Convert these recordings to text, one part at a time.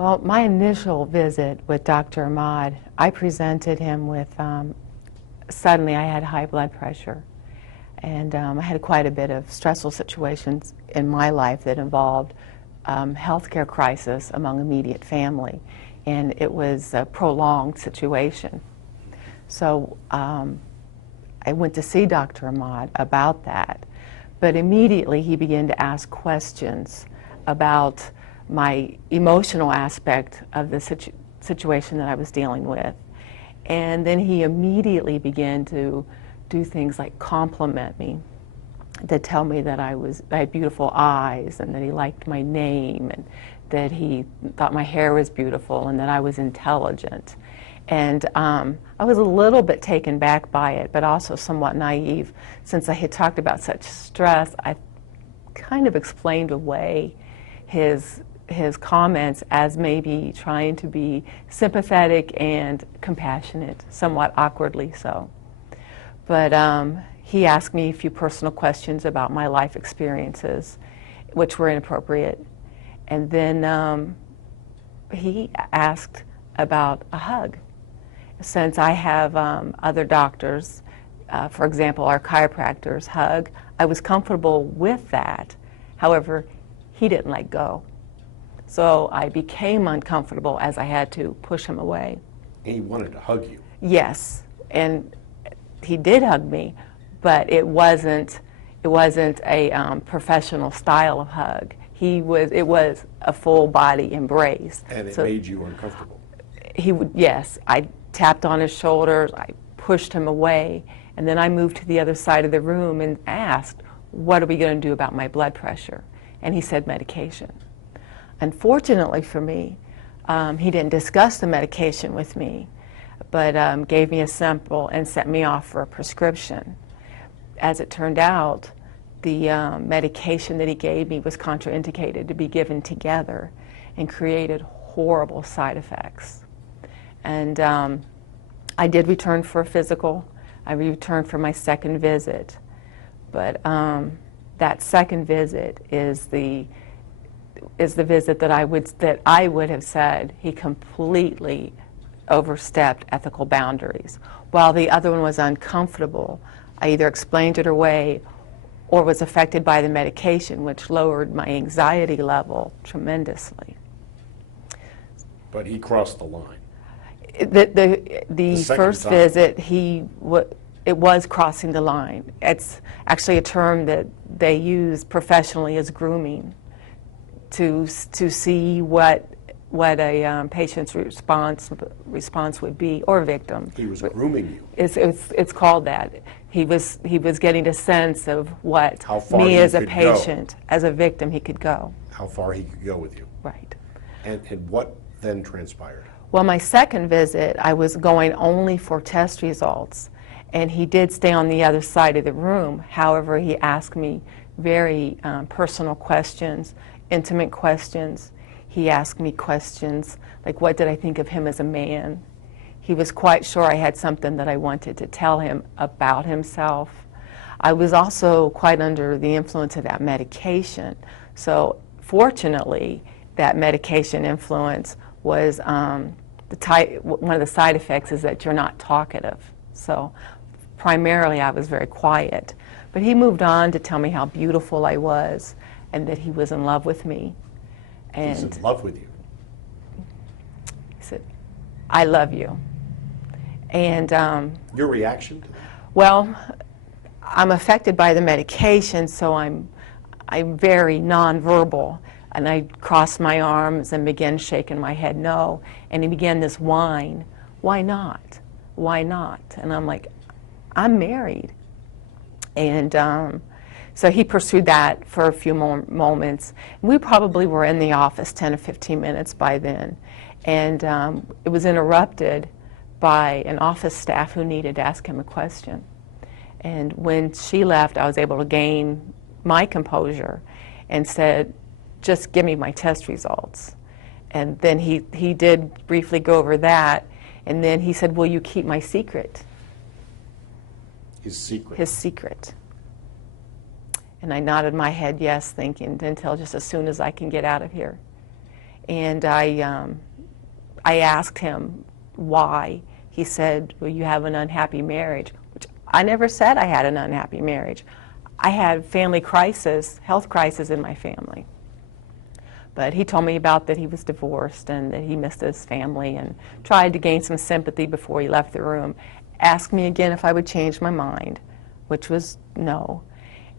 Well, my initial visit with Dr. Ahmad, I presented him with, suddenly I had high blood pressure. And I had quite a bit of stressful situations in my life that involved healthcare crisis among immediate family. And it was a prolonged situation. So I went to see Dr. Ahmad about that. But immediately he began to ask questions about my emotional aspect of the situation that I was dealing with. And then he immediately began to do things like compliment me, to tell me that I had beautiful eyes, and that he liked my name, and that he thought my hair was beautiful, and that I was intelligent. And I was a little bit taken back by it, but also somewhat naive. Since I had talked about such stress, I kind of explained away his comments as maybe trying to be sympathetic and compassionate, somewhat awkwardly so. But he asked me a few personal questions about my life experiences, which were inappropriate. And then he asked about a hug. Since I have other doctors, for example, our chiropractors hug, I was comfortable with that. However, he didn't let go. So I became uncomfortable as I had to push him away. And he wanted to hug you. Yes, and he did hug me, but it wasn't a professional style of hug. It was a full body embrace. And it made you uncomfortable. Yes, I tapped on his shoulders, I pushed him away, and then I moved to the other side of the room and asked, what are we going to do about my blood pressure? And he said medication. Unfortunately for me, he didn't discuss the medication with me, but gave me a sample and sent me off for a prescription. As it turned out, the medication that he gave me was contraindicated to be given together and created horrible side effects. And I did return for a physical. I returned for my second visit. But that second visit is the visit that I would have said he completely overstepped ethical boundaries. While the other one was uncomfortable, I either explained it away or was affected by the medication, which lowered my anxiety level tremendously. But he crossed the line. The first visit, it was crossing the line. It's actually a term that they use professionally as grooming to see what a patient's response would be, or victim. He was grooming you. It's called that. He was getting a sense of what me as a patient, as a victim, he could go. How far he could go with you. Right. And what then transpired? Well, my second visit, I was going only for test results, and he did stay on the other side of the room. However, he asked me very personal questions, intimate questions. He asked me questions like, what did I think of him as a man? He was quite sure I had something that I wanted to tell him about himself. I was also quite under the influence of that medication. So fortunately, that medication influence was one of the side effects is that you're not talkative. So primarily I was very quiet. But he moved on to tell me how beautiful I was and that he was in love with me. And he's in love with you. He said, I love you. And your reaction to that? Well, I'm affected by the medication, so I'm very nonverbal. And I crossed my arms and began shaking my head no. And he began this whine, why not? Why not? And I'm like, I'm married. And so he pursued that for a few more moments. We probably were in the office 10 or 15 minutes by then. And it was interrupted by an office staff who needed to ask him a question. And when she left, I was able to gain my composure and said, just give me my test results. And then he did briefly go over that, and then he said, will you keep my secret? His secret? His secret. And I nodded my head yes, thinking until just as soon as I can get out of here. And I asked him why. He said, well, you have an unhappy marriage, which I never said I had an unhappy marriage. I had family crisis, health crisis in my family. But he told me about that he was divorced and that he missed his family and tried to gain some sympathy before he left the room. Asked me again if I would change my mind, which was no.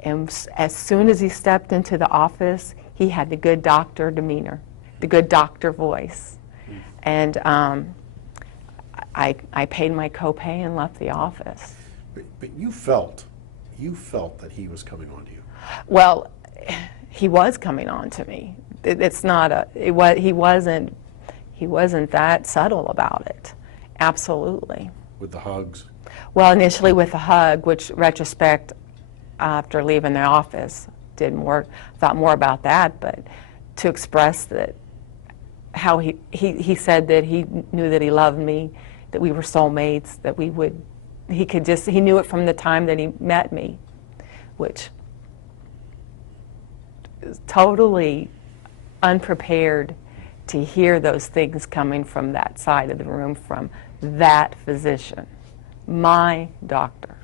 And as soon as he stepped into the office, he had the good doctor demeanor, the good doctor voice. And I paid my copay and left the office. But you felt that he was coming on to you. Well, he was coming on to me. It's not a, he wasn't that subtle about it. Absolutely. With the hugs? Well, initially with the hug, which retrospect, after leaving the office, thought more about that, but to express that, how he said that he knew that he loved me, that we were soulmates, that he knew it from the time that he met me, which is totally unprepared to hear those things coming from that side of the room, from that physician, my doctor.